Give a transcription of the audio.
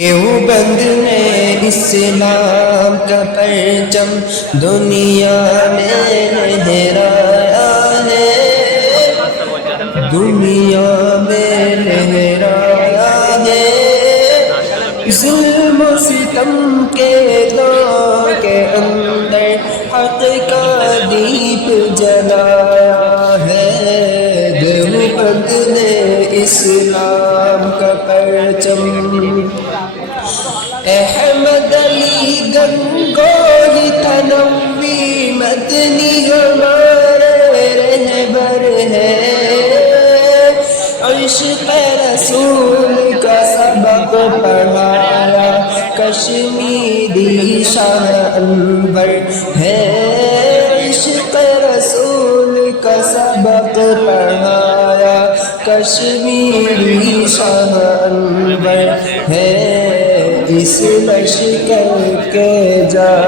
دیوبند نے اسلام کا پرچم دنیا میں لہرایا ہے، دنیا میں لہرایا ہے۔ ظلم و ستم کے دور کے اندر حق کا دیپ جلایا ہے۔ دیوبند نے اسلام کا پرچم احمد علی گنگوہی تھانوی مدنی ہمارے رہبر ہے۔ عشق رسول کا سبق پڑھایا کشمیری شاہ انور ہے۔ عشق رسول کا سبق پڑھایا کشمیری شاہ انور ہے۔ اس لشکر کے جا